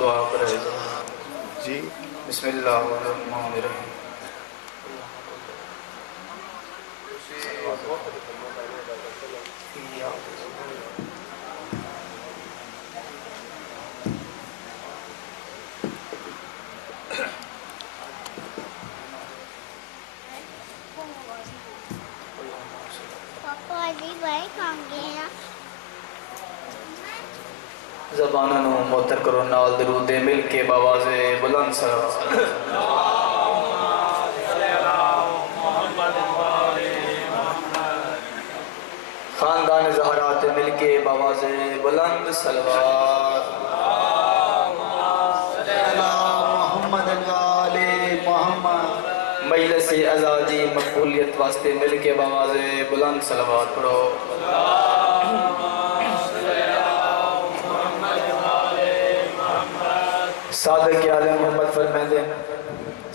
दुआ करे जी। बिस्मिल्लाहिर्रहमानिर्रहीम। ज़बाना नू मोतर करो नाल दरूदे मिल के बावाज़े बुलंद खानदान ज़हरात मिल के बावाज़े बुलंद सलवात। मजलिस आज़ादी मकबूलियत वास्ते मिल के बावाज़े बुलंद सलवात पढ़ो। सादिक़ आले मोहम्मद फरमाते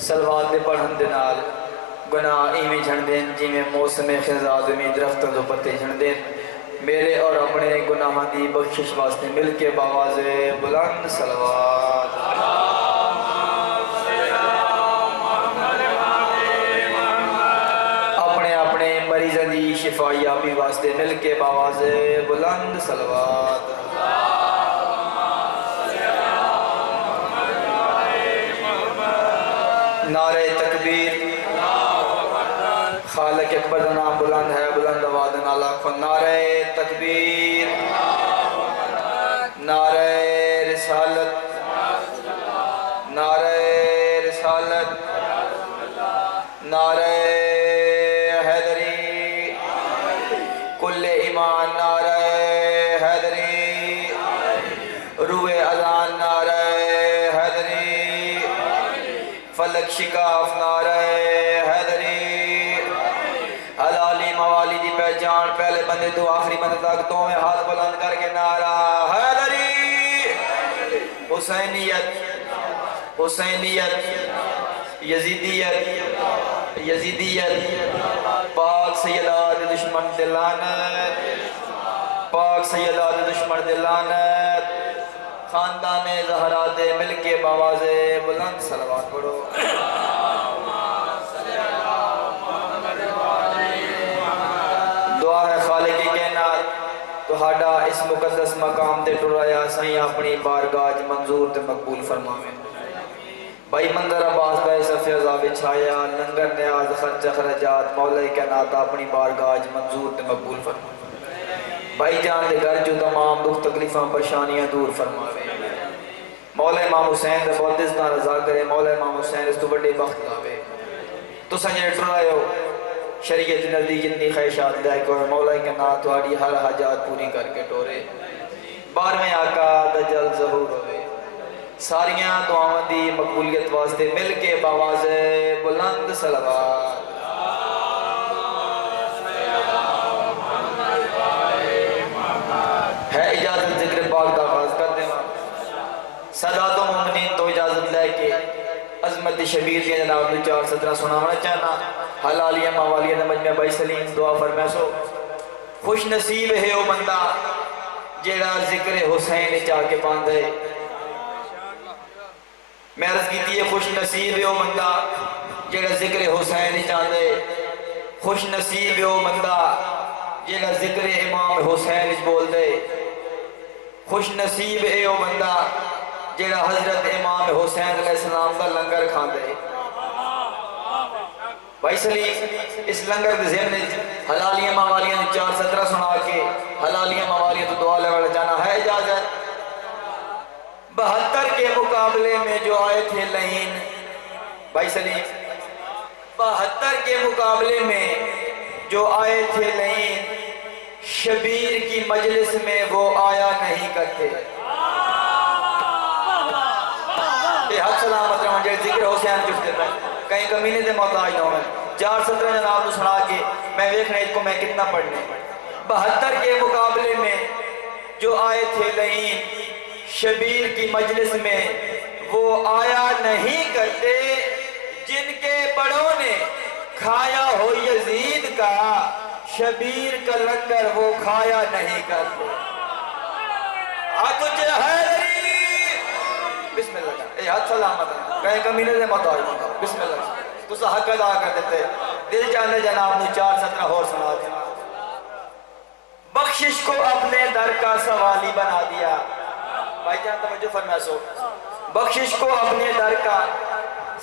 सलवात दे पढ़न दे नाल गुनाह इवें झड़दे जिवें मौसम खिज़ाद में दरख्तों के पत्ते झड़दे। मेरे और अपने गुनाहों की बख्शिश वास्ते मिल के बावाज़े बुलंद सलवात। अपने अपने मरीज़ों की शिफायाबी वास्ते मिल के बावाज़े बुलंद सलवात। नारे तकबीर खालिक अकबर का नाम बुलंद है, बुलंद आवाज़ नाल आखो नारे तकबीर, नारे रिसालत, नारे रिसालत, नारे हैदरी, कुल्ले ईमान नारे हैदरी, रूए अज़ान नारे हैदरी, फलक शिकाफ नारे हैदरी, हलाली मवाली की पहचान पहले बंदे तो आखिरी बंदे तक तो में हाथ बुलंद करके नारा हैदरी। हुसैनियत, हुसैनियत, यजीदियत, यजीदियत, पाक सैयदा दे दुश्मन दे लानत, पाक सैयदा दे दुश्मन दे लानत। खानदान ज़हरा दे मिल के बावाज़े बुलंद सलवात पढ़ो। दुआ है खालिक की कहनात तुहाडा इस मुकद्दस मकाम ते टुराया सही अपनी बारगाह मंजूर ते मकबूल फरमावे। भाई मंदर अब्बास का सफ़े अज़ा बिछाया लंगर न्याज खर्च खराजात मौला कहनात अपनी बारगाह मंजूर ते मकबूल फरमावे। भाई जान दे घर जो तमाम दुख तकलीफा परेशानियां दूर फरमावे। मौला इमाम हुसैन का बहुत इज़्ज़त रज़ा करे। मौला इमाम हुसैन इस तो बड़े बख्त लावे। तो संजय टुरायो शरीयत नज़दीक जितनी ख्वाहिशात लायक और मौला के ना तुम्हारी हर हाजात पूरी करके टोरे। 12वें आका दजल ज़हूर होवे सारियां दुआवां दी मकबूलियत वास्ते मिल के बावाज़े बुलंद सलवात। है इजाज़त जिक्र पाक दा आगाज़ कर देना। सदातो मोमिनीन तो इजाज़त लेके अज़मत शबीर के जनाब ने 4 सदरा सुनाना चाहना। हलालिया मवालिया मजमे भाई सलीम दुआ फरमैसो खुश नसीब है वो बंदा जेड़ा जिक्र हुसैन जाके पांदे। मैं अर्ज़ की थी खुश नसीब है वो बंदा जेड़ा जिक्र हुसैन चाहते। खुश नसीब है वो बंदा जेड़ा जिक्र इमाम हुसैन बोल दे। खुश नसीब है वो बंदा जेड़ा हजरत इमाम हुसैन अलैहिस्सलाम का लंगर खांदे। भाई सलीम इस लंगर के ज़हन हलालिया मवालिया ने 4 सदरा सुना के हलालिया मवालिया तो दुआ लगा जाना है इजाजत। 72 के मुकाबले में जो आए थे लहीन। भाई सलीम 72 के मुकाबले में जो आए थे लहीन शबीर की मजलिस में वो आया नहीं करते। सलामत जिक्र हुसैन जुटते कहीं कमीने से मोहताज न हो। 4 सदरा जनाब सुना के मैं देखना इसको मैं कितना पढ़ने। 72 के मुकाबले में जो आए थे लहीन शबीर की मजलिस में वो आया नहीं करते। जिनके बड़ों ने खाया हो यजीद का शबीर का लंगर वो खाया नहीं करते। तेरे हाथ सलामत है कहीं कमीने से मत आओ बिस्मिल्लाह तुस हक अदा कर देते दिल जाने जनाब ने 4 सत्र और सुना देना बख्शिश को अपने दर का सवाली बना दिया भाईजान तवज्जो फरमाया सो बख्शिश को अपने दर का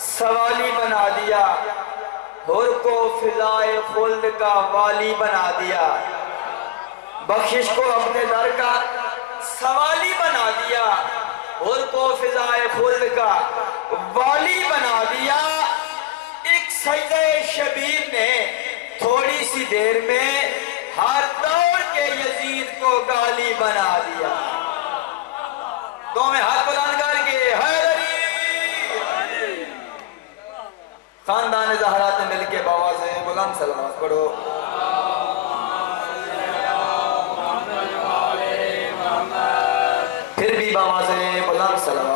सवाली बना दिया हुर को फिजाए खुल्द का वाली बना दिया बख्शिश को अपने दर का सवाली बना दिया हुर को फिजाए खुल्द का वाली बना दिया एक सजदे शबीर ने थोड़ी सी देर में हर दौर के यजीद को गाली बना दिया दो में हाथ बुलंद करके हैदरी खानदान ज़हरा से मिलके बाबा से बुलंद सलाम पढ़ो फिर भी बाबा से बुलंद सलाम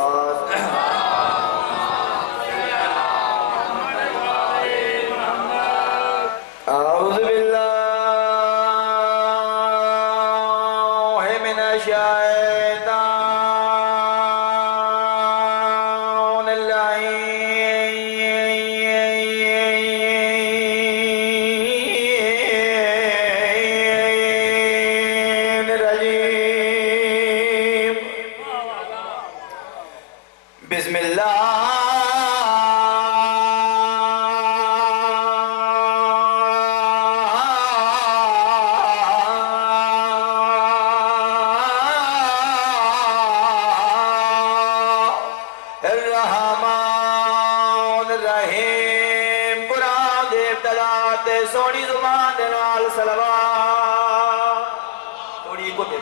सोनी जुबान दे नाल सलवात थोड़ी को दे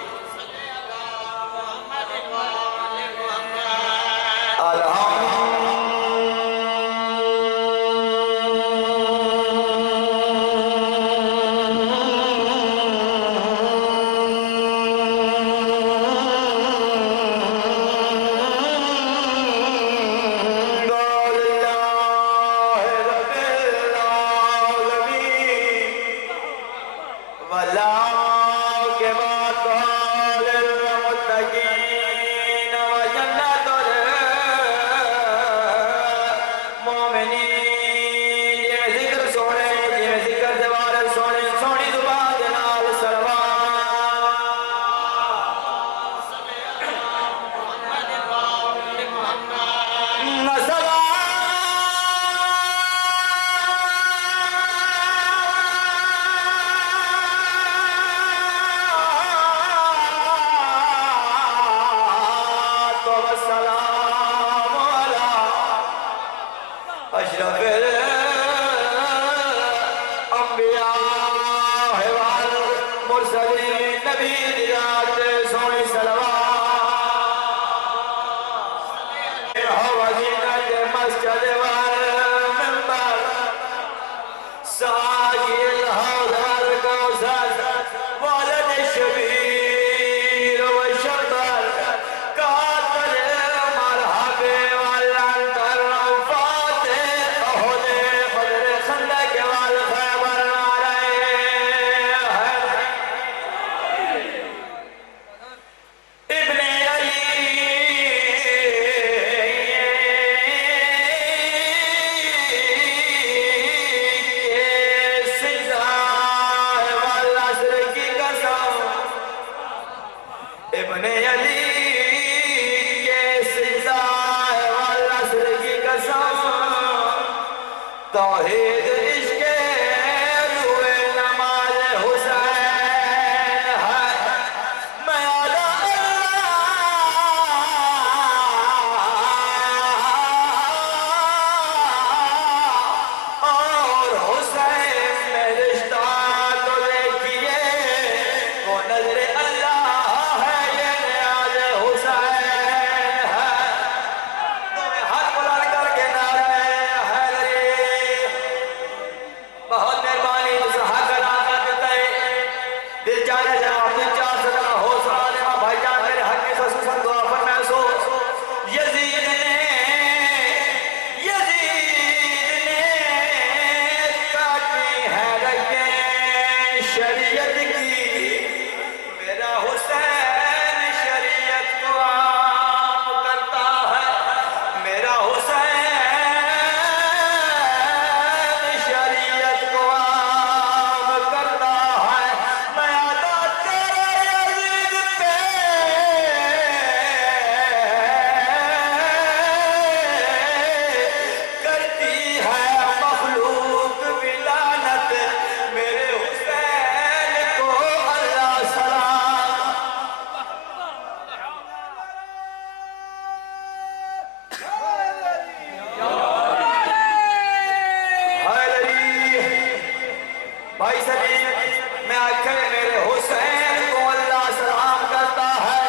भाई सलीम मैं आखे मेरे हुसैन को अल्लाह सलाम करता है,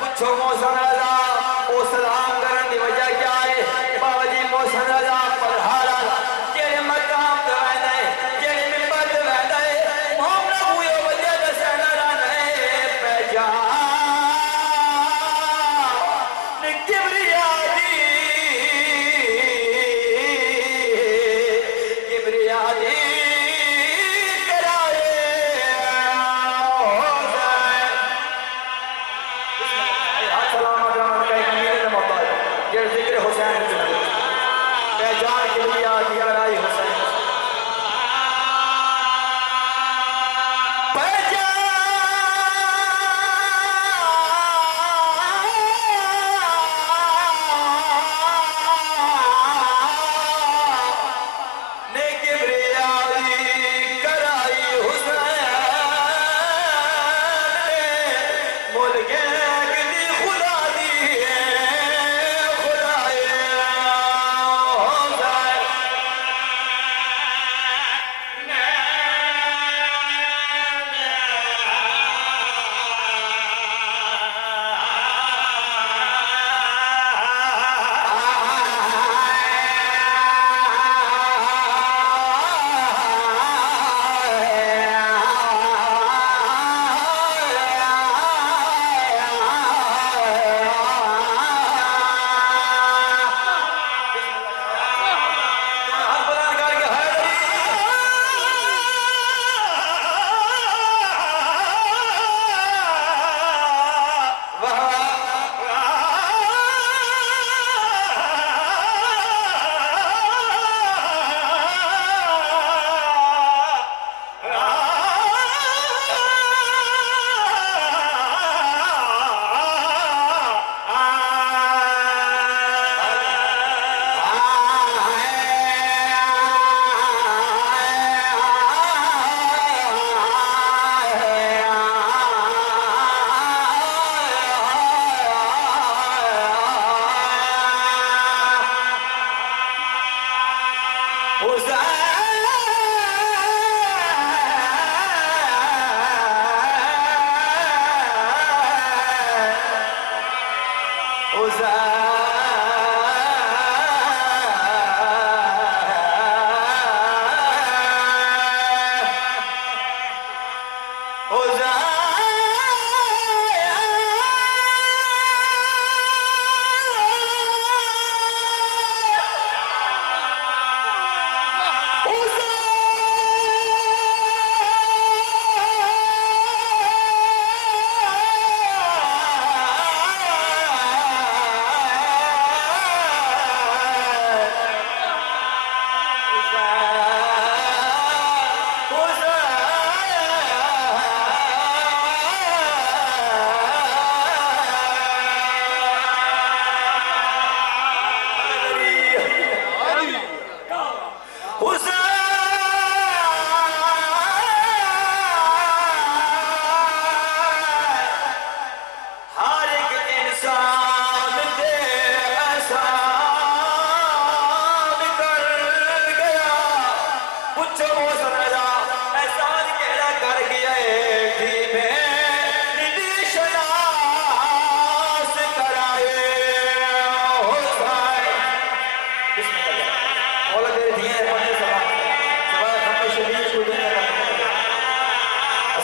पूछो मौसम रजा वो सलाम करने की वजह क्या है? बाबा जी मौसम रजा पर हारा जेड़े मकाम ते रहंदा है, जेड़े मिंबर ते रहंदा है, मोहम्मद हुए वजह दसना नहीं पहचान किबरिया दी किबरिया दी कराए सलाम अकरम का एक मीर ने मोहताज ये जिक्र हुसैन पहचान किबरिया दी कराए हुसैन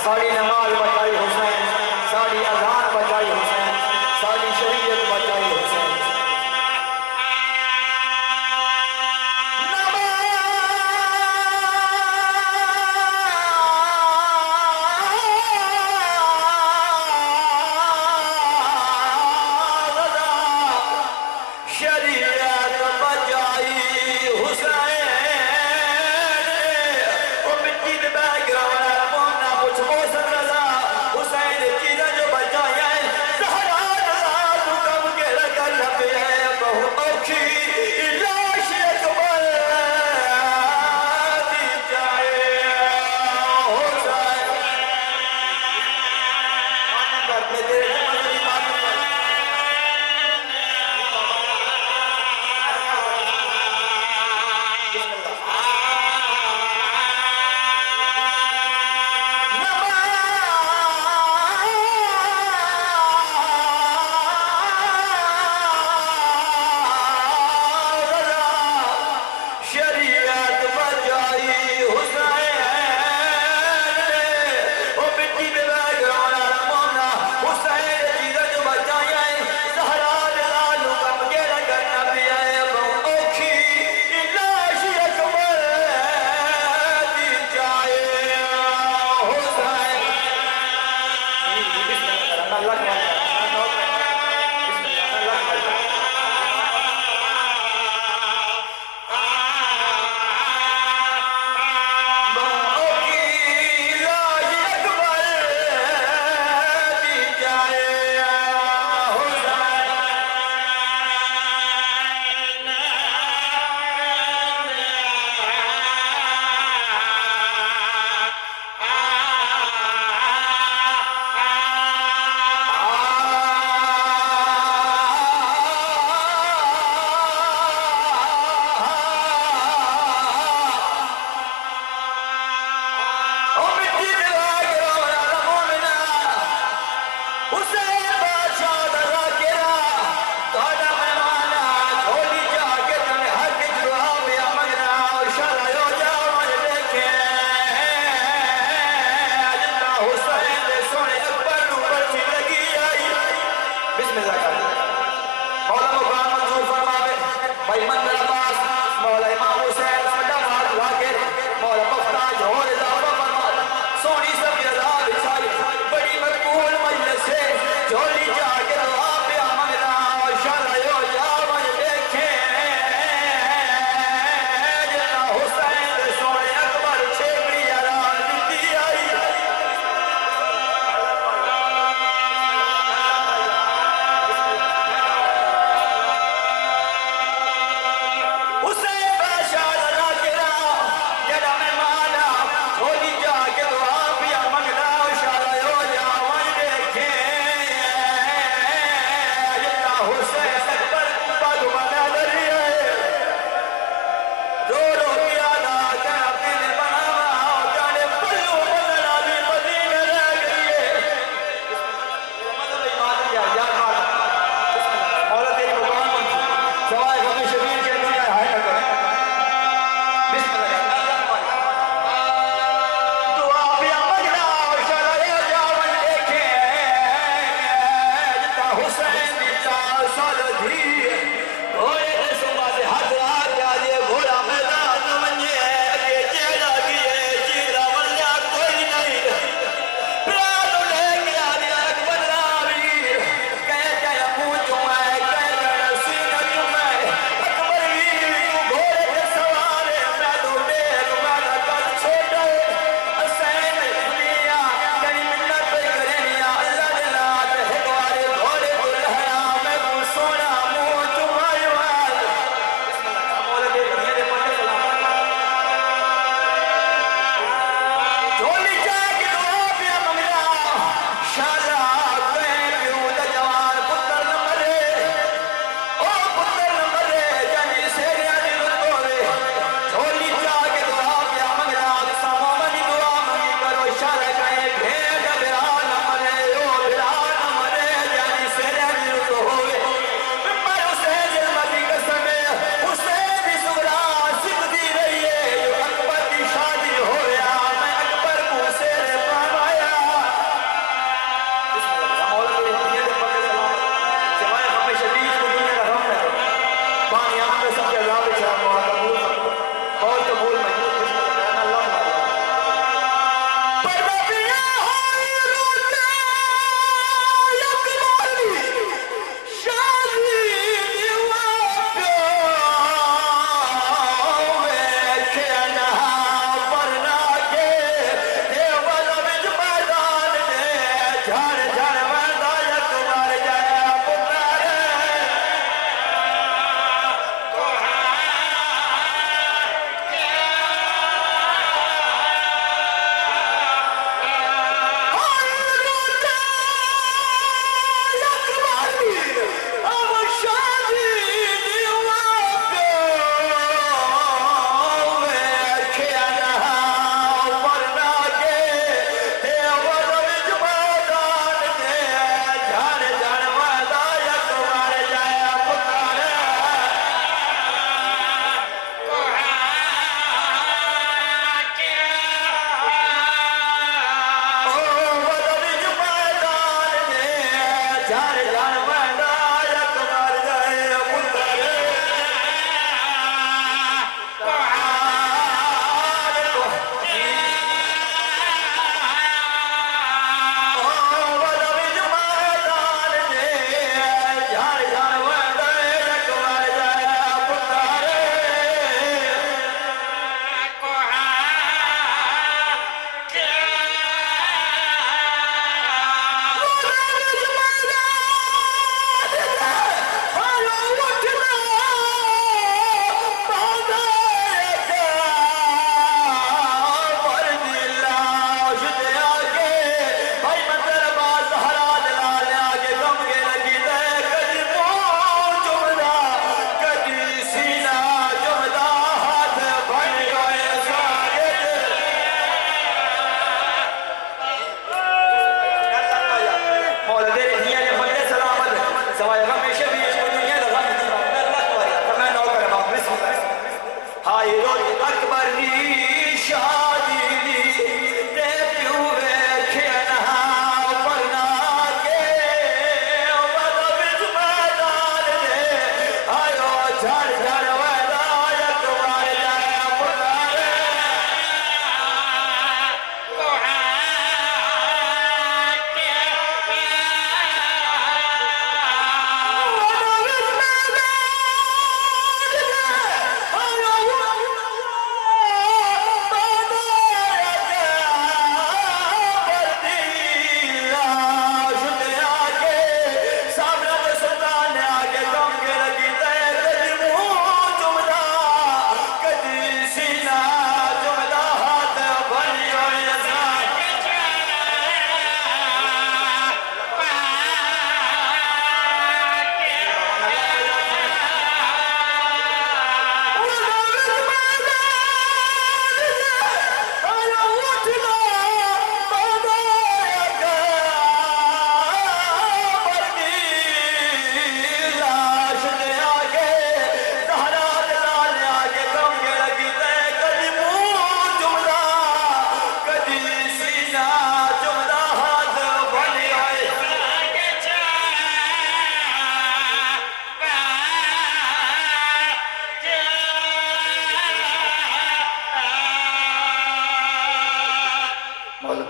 साड़ी नमाज बचाई हुसैन, साड़ी अजान बचाई हुसैन, साड़ी शरीयत बचाई हुसैन।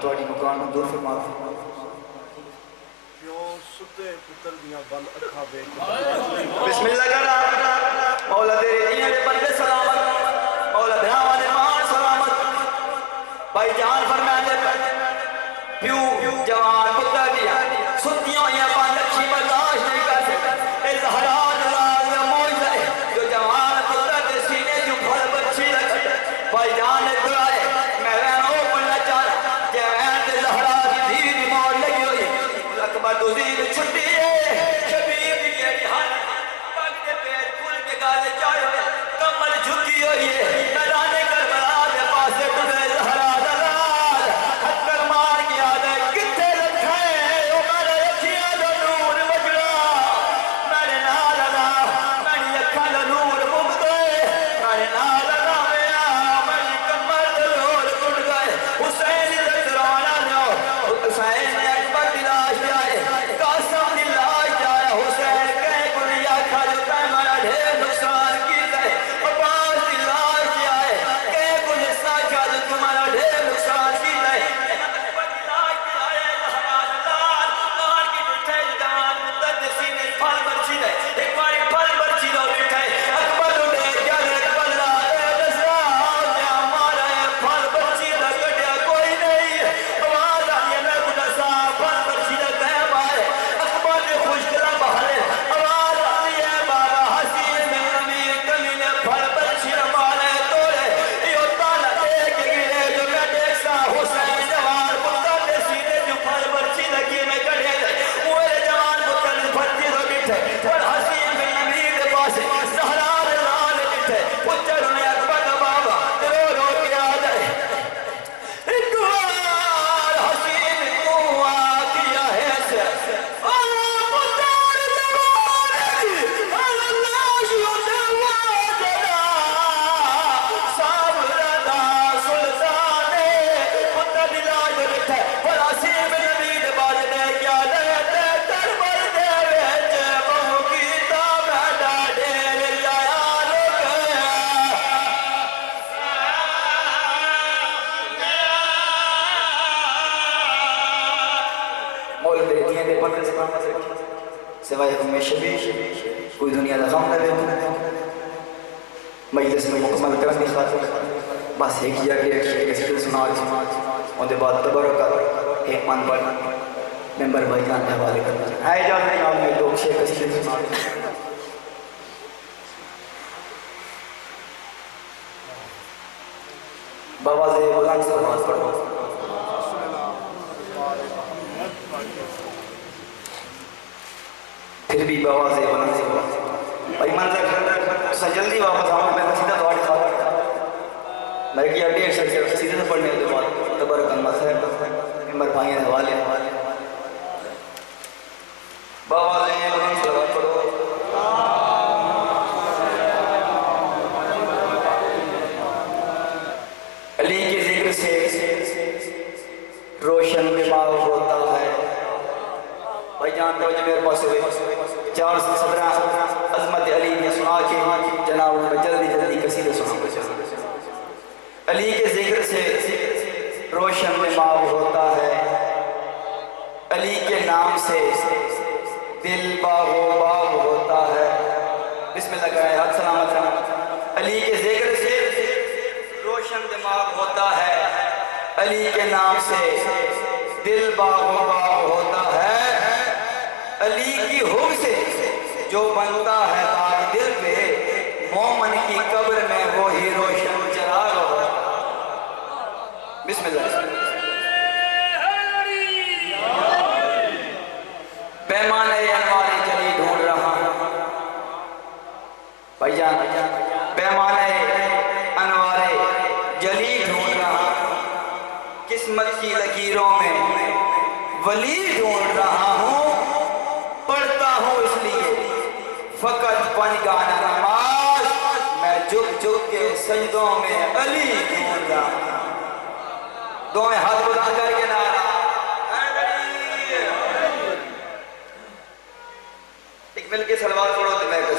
थोड़ी मकान मंजूर फरमा बिस्मिल्लाह मौला तेरे दिए दे बंदे सलामत मौला भरावां दे मान सलामत भाई जान फरमांदे प्यू जवान पुत्र दिया सुतियां होइयां पांच अच्छी बर्दाश्त नहीं कर सकते ए ज़हरा दलाल मौजज़ा जो जवान पुत्र दे सीने जो फल बच्ची रखे भाई जान ने दुआए मैं ओ बनना चाह जवान दे ज़हरा दी दी मौत लगी हुई अकबर तुजीर छुट्टी है शबीर दी केड़ी हाल पग दे पेट खुल के गाले चाहे कमर झुकी हुई है मैदाने करबला दे पासे टुटे ज़हरा दलाल हत्तर मार के आ गए किथे रखा है ओ मेरे अखियां दा नूर बजड़ा मेरे नाल अदा मेरी अखां दा नूर मुक गए मेरे नाल अदा मेरी कमर दा नूर टूट गए हुसैन दा दराना नो हुसैन ने अकबर दी लाश जाए कासम दी लाश जाए हुसैन कहे कुड़िया खा जो पैमाना ढेर नुकसान की गए अब्बास दी लाश जाए कहे कुछ साझा जो तुम्हारा ढेर नुकसान की गए अकबर दी लाश जाए ज़हरा दलाल लाल की बिठे जवान मुद्दत सीने फल बरछी दे एक बार फल बरछी दो बिठे अकबर तो दे जाने बल्ला दसरा क्या मारा है फल बरछी दा कटिया कोई नहीं आवाज आई मैं कुछ सा फल बरछी दा कह मारे अकबर ने खुशकला बहाले आवाज आई है बाबा हसीन में अमीर कमी ने फल बरछी मारे तोड़े यो ताला दे के गिरे जो मैं देखसा हुसैन जवान पुत्र दे सीने जो फल बरछी लगी मैं कड़े ओए जवान पुत्र ने फर्जी रो बिठे और हसीन में अमीर दे पास ज़हरा लाल बिठे पुत्र ने अकबर दा बाबा रो रो के आ जाए एक बार हसीन को आ किया है से ओ पुत्र जवान अल्लाह यो दरवाजा साबरदा सुल्तान पुत्र दी लाज बिठे और हसीन में अमीर दे बाज ने क्या दे तरबर दे विच बहु कीता मैं ढेर जाया लोग मोल तेरे दिए दे बंदे से काम से सिवाय में शबी कोई दुनिया का गम न ले मजलिस में मुकम्मल करने की खातिर बस एक जगह एक शेर के सिर सुना उनके बाद तबरक एक मन पर मेंबर भाईजान के हवाले करना है जान नहीं आप में दो शेर के सिर सुना बाबा से बुलंद से नमाज पढ़ो फिर भी बाबा से बुलंद से भाई मंजर सा जल्दी वापस आओ मैं सीधा तुम्हारे साथ मैं किया 1.5 से सीधे पढ़ने के बाद तबरक अल्लाह से मेंबर भाई के हवाले बाबा से बुलंद से नमाज पढ़ो भाईजान तवज्जो मेरे पास हुए 417 अजमत अली ने सुना के जनाब मैं जल्दी जल्दी कसीदा सुनाऊंगा। अली के जिक्र से रोशन दिमाग होता है, अली के नाम से दिल बागो बाग होता है। बिस्मिल्लाह करें, हाथ सलामत रखें। अली के जिक्र से रोशन दिमाग होता है, अली के नाम से दिल बागो बाग होता है। अली की हुब से जो बनता है ताज दिल पे, मोमन की कब्र में वो ही रोशन चिराग होता है। बिस्मिल्लाह। पैमाने अनवारे जली ढूंढ रहा भाईजान, पैमाने अनवारे जली ढूंढ रहा, किस्मत की लकीरों में वली ढूंढ रहा हूँ, पढ़ता हूँ इसलिए फकत पंजगाना नमाज, मैं झुक झुक के सजदों में अली ढूंढ रहा हूँ। दोनों हाथ बुलंद करके नारा एक मिलके सलवार पढ़ो तो मैं कुछ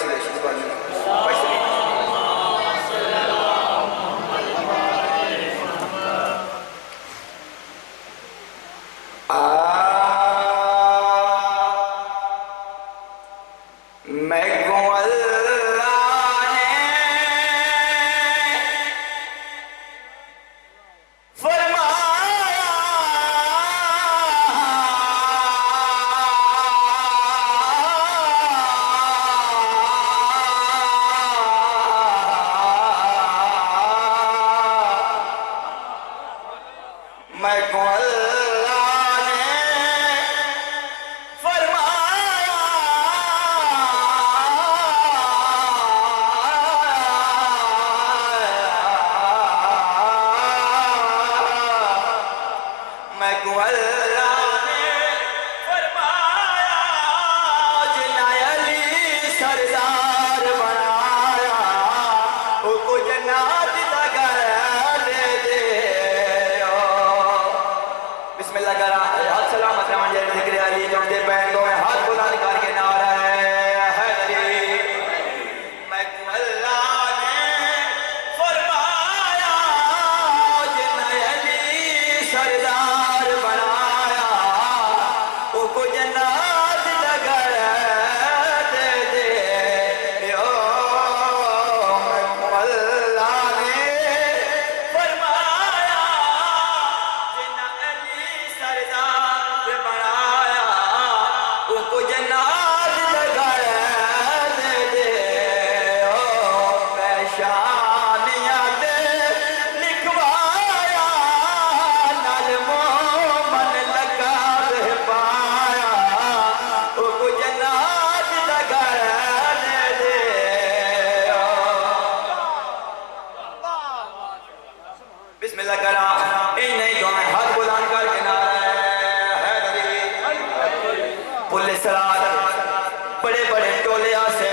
बड़े बड़े टोले आसे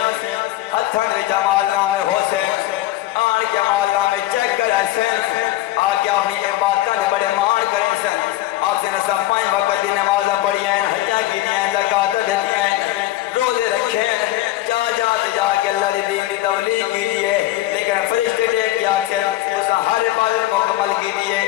हथन जमाल नाम होसे आन जमाल नाम चेक करे सन आके अपनी इबादत ने बड़े मान करे सन आपसे न सब 5 वक्त की नमाज पढ़ी हैं, हज्जा की हैं, ज़कात दी हैं, रोजे रखे जा जाके अल्लाह के दीन की तबलीग कीजिए, लेकिन फरिश्ते ने क्या उस हर इबादत मुकम्मल कीजिए।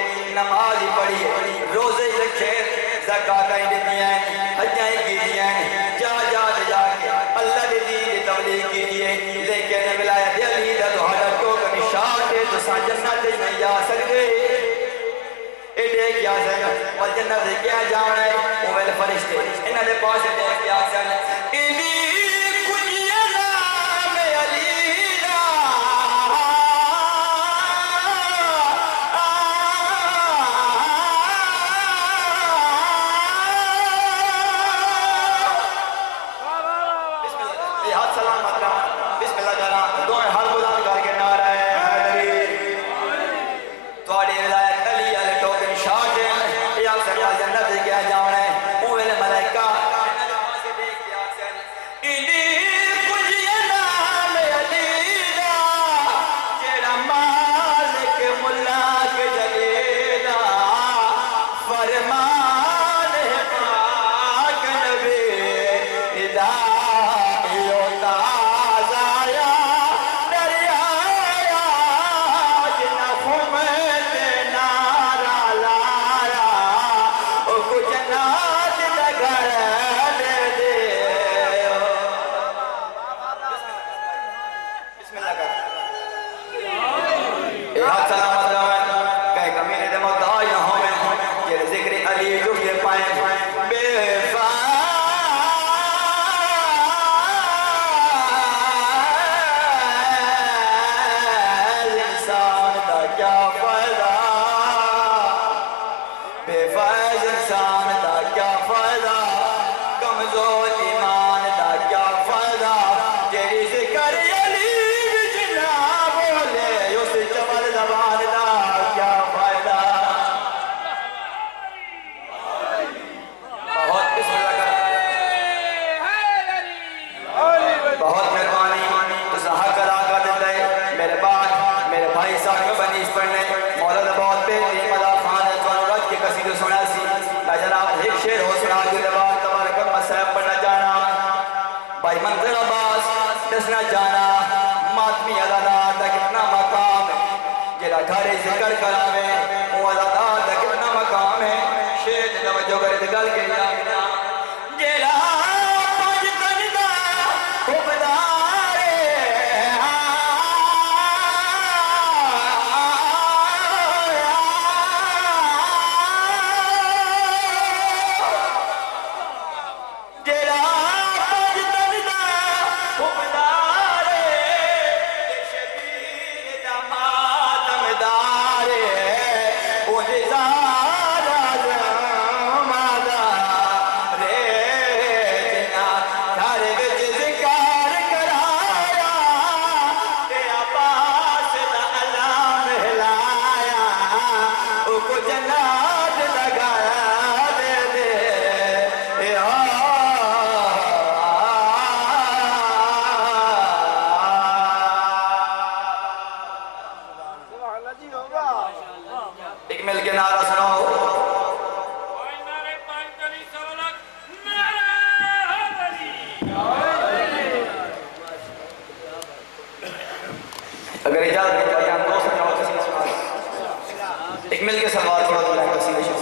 बेफैज इंसान दा क्या फायदा, कमजोर ईमान दा क्या फायदा, जेरी जिक्र अली विच ना बोले उस चवल जबान दा क्या फायदा। बहुत बिस्मिल्लाह कर, बहुत मेहरबानी तुसा हक अदा कर दिता है। मेरे बाद मेरे भाई साहब को बनीस पढ़ने मौला दा बहुत बेहतरीन मदा खान रज के कसीदे सुना सी। जनाब एक शेर हो सुना के बाद तबारक मसहब पढ़ना जाना। भाई मंजर अब्बास दसना जाना मातमी अदादार दा कितना मकाम है, जेड़ा घरे जिक्र करावे वो अदादार दा कितना मकाम है। शेर ने तवज्जो करे ते गल के लागना जेड़ा पंज तन दा खुबदार एक मिल के नारा सुनाओ। अगर इजाजत दी जाए हम दोस्त जाओ कसीदे सुना, एक मिल के सलवार थोड़ा थोड़ा कसीदे सुना।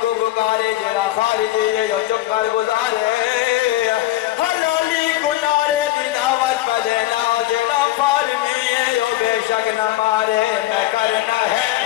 को पुकारे जेड़ा खारिजी है जो चुप कर गुजारे हलाली गुनारे दी दावत पे देना जेड़ा फारमी है जो बेशक न मारे मैं करना है